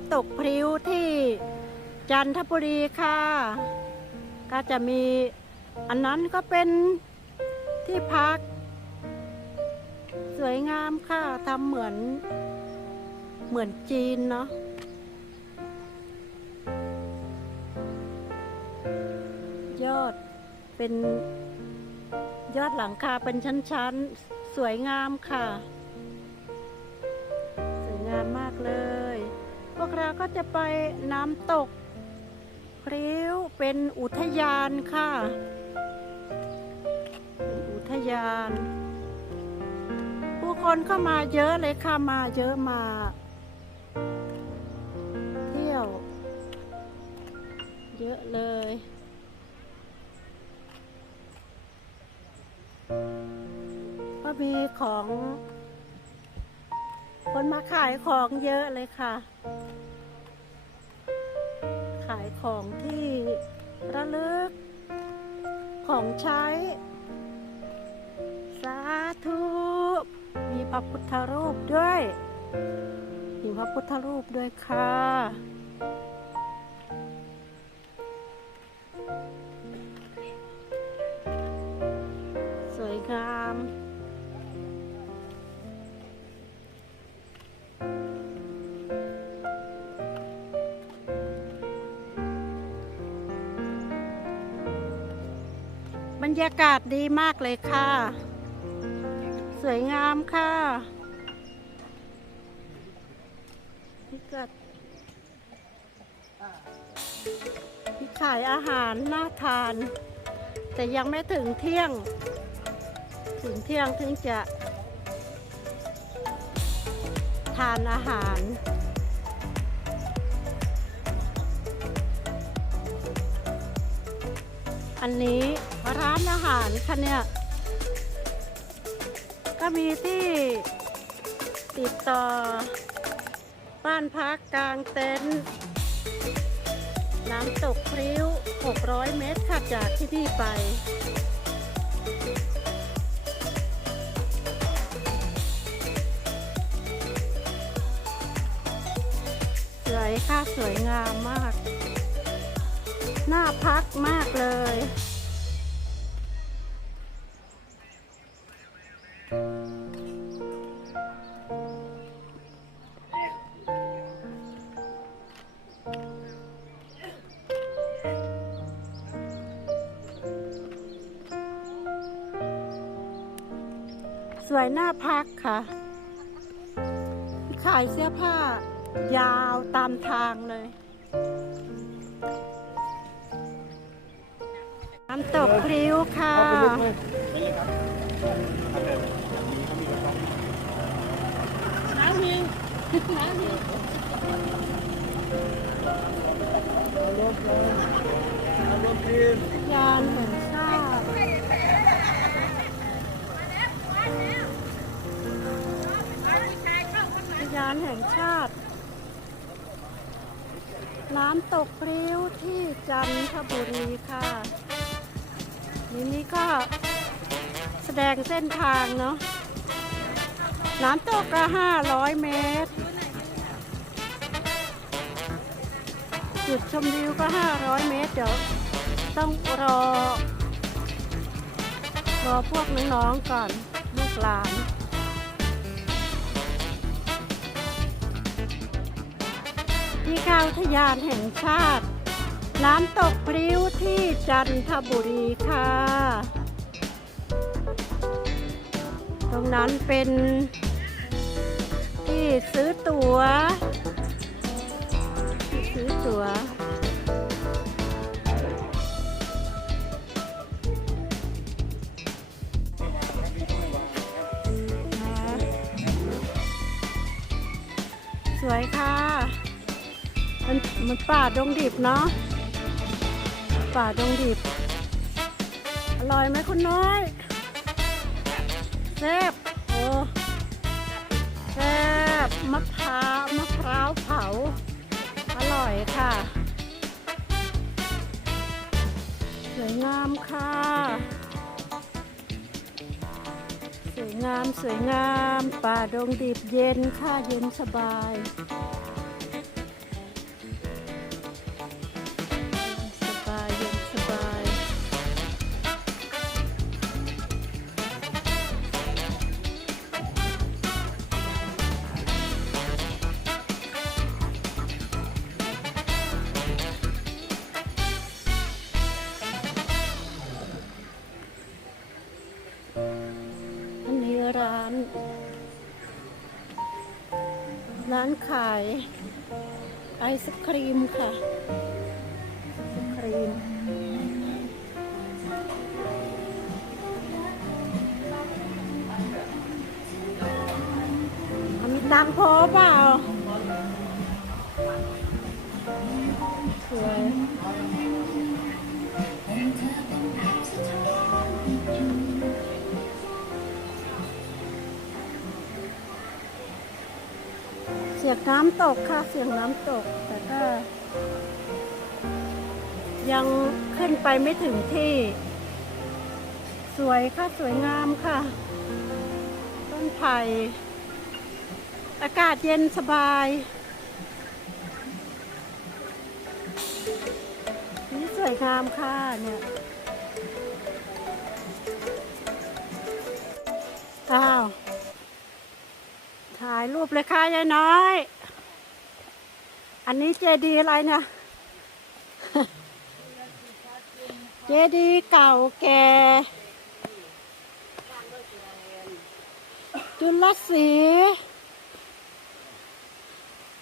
ำตกพริ้วที่จันทบุรีค่ะ ก็จะมีอันนั้นก็เป็นที่พัก สวยงามค่ะทำเหมือน เหมือนจีนเนาะยอดเป็นยอดหลังคาเป็นชั้นๆ สวยงามค่ะ สวยงามมากเลย พวกเราก็จะไปน้ำตกพริ้วเป็นอุทยานค่ะ เป็นอุทยาน ผู้คนเข้ามาเยอะเลยค่ะ มาเยอะมา เที่ยว เยอะเลยก็มีของ คนมาขายของเยอะเลยค่ะ ขายของที่ระลึก ของใช้ สาธุ มีพระพุทธรูปด้วย มีพระพุทธรูปด้วยค่ะ บรรยากาศดีมากเลยค่ะ สวยงามค่ะนี่ก็มีขายอาหารน่าทาน แต่ยังไม่ถึงเที่ยง ถึงเที่ยงถึงจะทานอาหาร อันนี้ร้านอาหารค่ะเนี่ย ก็มีที่ติดต่อ บ้านพักกลางเต็นท์น้ำตกพริ้ว 600 เมตรค่ะจากที่นี่ไป สวยค่ะ สวยงามมาก น่าพักมากเลย สวยน่าพักค่ะ ขายเสื้อผ้ายาวตามทางเลย น้ำตกพริ้วค่ะ น้ำมิงน้ำมิงยานแห่งชาติยานแห่งชาติ น้ำตกพริ้วที่จันทบุรีค่ะ นี่นี่ก็แสดงเส้นทางเนาะน้ำตกก็ห้าร้อยเมตร จุดชมวิวก็ห้าร้อยเมตร เดี๋ยวต้องรอ รอพวกน้องๆก่อนลูกหลานที่ข้าอุทยานแห่งชาติ น้ำตกพริ้วที่จันทบุรีค่ะ ตรงนั้นเป็นที่ซื้อตัว๋วที่ซื้อตั๋วสวยค่ะ มันมันป่าดงดิบเนาะ ป่าดงดิบ อร่อยไหมคุณน้อยแซ่บโอ้แซ่บมะพร้าวมะพร้าวเผา อร่อยค่ะ สวยงามค่ะ สวยงามสวยงาม ป่าดงดิบเย็นค่ะเย็นสบายานขายไอศครีมค่ะไอศครีมเอามีตังค์พอเปล่า ยงน้ำตกค่ะเสียงน้ำตก แต่ก็ ยังขึ้นไปไม่ถึงที่ สวยค่ะสวยงามค่ะ ต้นไผ่อากาศเย็นสบาย นี่สวยงามค่ะเนี่ยอ้าว ถ่ายรูปเลยค่ะยายน้อย อันนี้เจดีอะไรเนี่ย เจดีเก่าแก่จุลศรี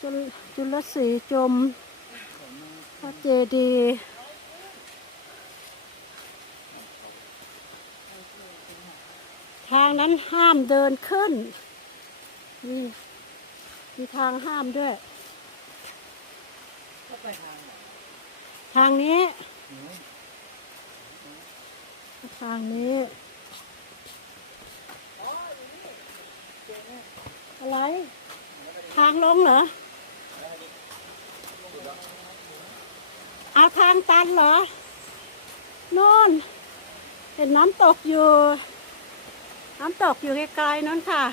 จุลจุลศรีจมพระเจดีทางนั้นห้ามเดินขึ้น นี่มีทางห้ามด้วยทางนี้ทางนี้อะไร ทางลงเหรอเอาทางตันเหรอโน่นเห็นน้ำตกอยู่ น้ำตกอยู่ไกลๆนั่นค่ะ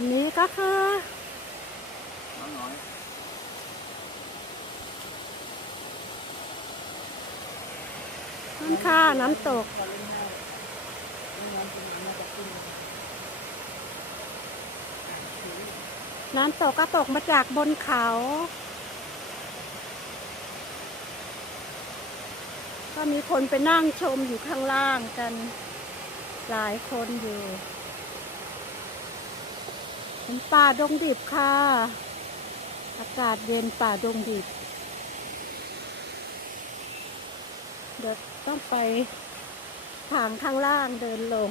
อันนี้ก็คือน้ำค่าน้ำตก น้ำตกก็ตกมาจากบนเขา ก็มีคนไปนั่งชมอยู่ข้างล่างกัน หลายคนอยู่ เป็นป่าดงดิบค่ะ อากาศเย็นป่าดงดิบ เดี๋ยวต้องไปทางข้างล่างเดินลง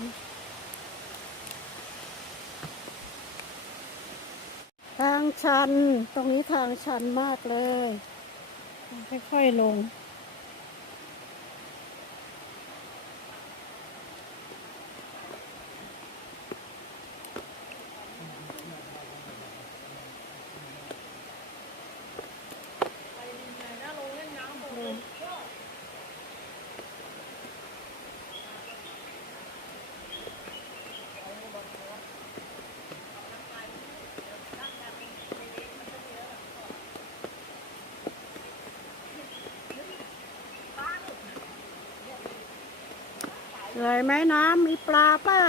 ทางชัน ตรงนี้ทางชันมากเลย ค่อยๆลง เลยไหมน้ำมีปลาเปล่า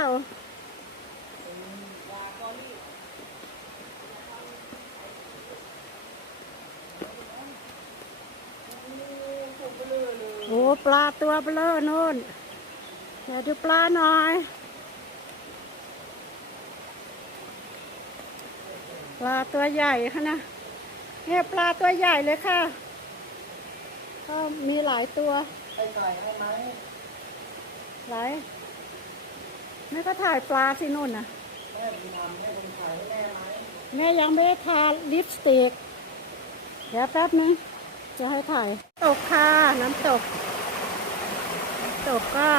โอ้ปลาตัวเบลอโน่นเดี๋ยวดูปลาหน่อย ปลาตัวใหญ่ค่ะนะเนี่ยปลาตัวใหญ่เลยค่ะ ก็มีหลายตัวไปไกลให้ไหม หลายแม่ก็ถ่ายปลาที่นู่นนะแม่บุญธรรมแม่บุญถ่ายให้แม่ไหมแม่ยังไม่ได้ทาลิปสติก เดี๋ยวแป๊บนึงจะให้ถ่าย ตกค่ะ น้ำตกน้ำตกก็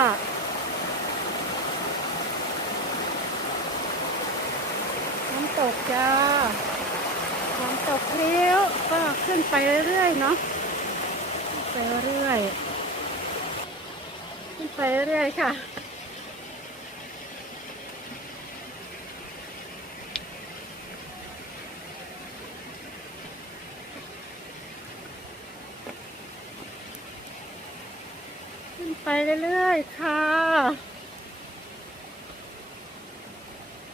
น้ำตกจ้า น้ำตกเลี้ยวก็ขึ้นไปเรื่อยๆเนาะขึ้นไปเรื่อยขึ้น ไปเรื่อยค่ะ ขึ้นไปเรื่อยๆค่ะ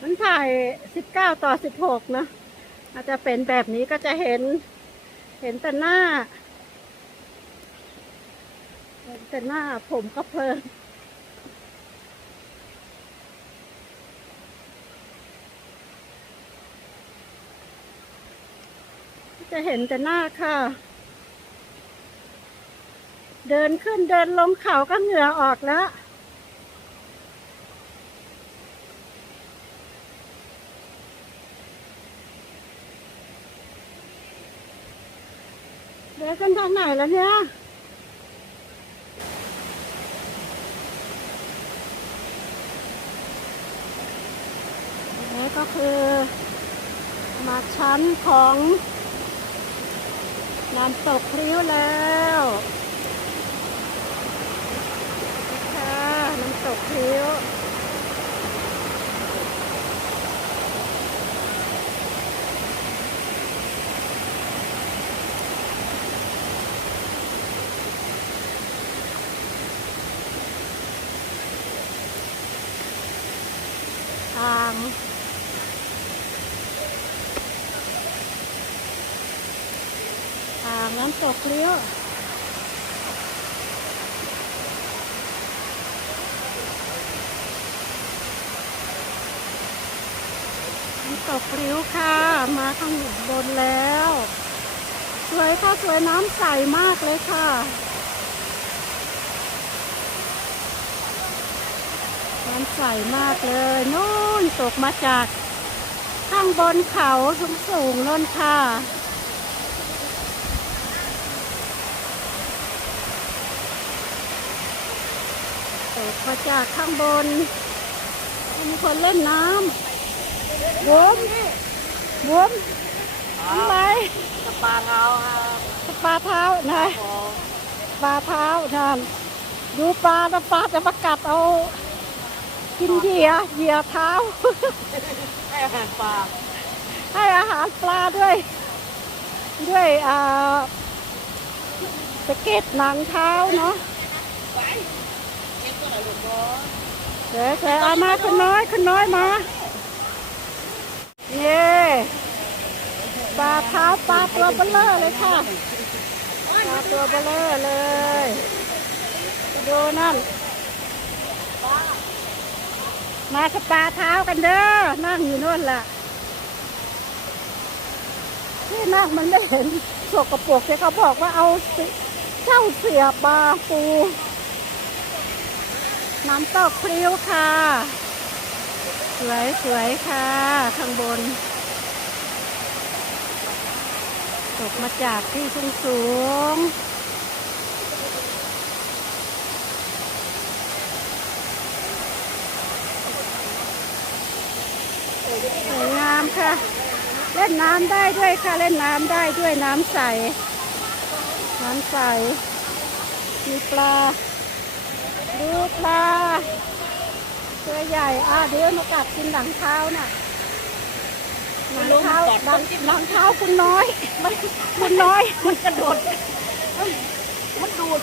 มันถ่าย 19 ต่อ 16 นะ อาจจะเป็นแบบนี้ก็จะเห็น เห็นแต่หน้า แต่หน้าผมก็เพลินจะเห็นแต่หน้าค่ะ เดินขึ้นเดินลงเขาก็เหงื่อออกแล้วเดินกันทางไหนแล้วเนี่ย นี่ ก็คือ มาชั้นของน้ำตกพริ้วแล้วค่ะน้ำตกพริ้วทางทางน้ำ ตกเลี้ยวตกเลี้ยวค่ะ มาข้างบนแล้ว สวยค่ะสวยน้ำใสมากเลยค่ะน้ำใสมากเลยนู่นตกมาจากข้างบนเขาสูงสูงๆนู่นค่ะ ตกมาจากข้างบน มีคนเล่นน้ำบุ้มบุ้มทำไมสปาเท้าครับปลาเท้านผมปลาเท้านั่นดูปลาแล้วปลาจะมากัดเอา กินเหยื่อเหยื่อเท้า ให้อาหารปลา ให้อาหารปลาด้วย ด้วยอ่าสะเก็ดหนังเท้าเนาะ เก็บตัวไหนหลุดบอเดี๋ยวเดี๋ยวเอามาคุณน้อยคุณน้อยมา เย่ปลาเท้าปลาตัวเบลเลอร์เลยค่ะ ปลาตัวเบลเลอร์เลยดูนั่น มาสปาเท้ากันเด้อ นั่งอยู่นู่นล่ะที่นั่งมันไม่เห็นสกปรกที่เขาบอกว่าเอาเจ้าเสียบาปู น้ำตกพริ้วค่ะ สวยสวยค่ะ ข้างบน ตกมาจากที่สูงสูงสวยงามค่ะ เล่นน้ำได้ด้วยค่ะ เล่นน้ำได้ด้วยน้ำใส น้ำใส มีปลา ดูปลาตัวใหญ่อะเดี๋ยวมากัดกินหลังเท้าน่ะหลังเท้าหลังหลังเท้าคุณน้อย มันคุณน้อย มันกระโดด มันดูด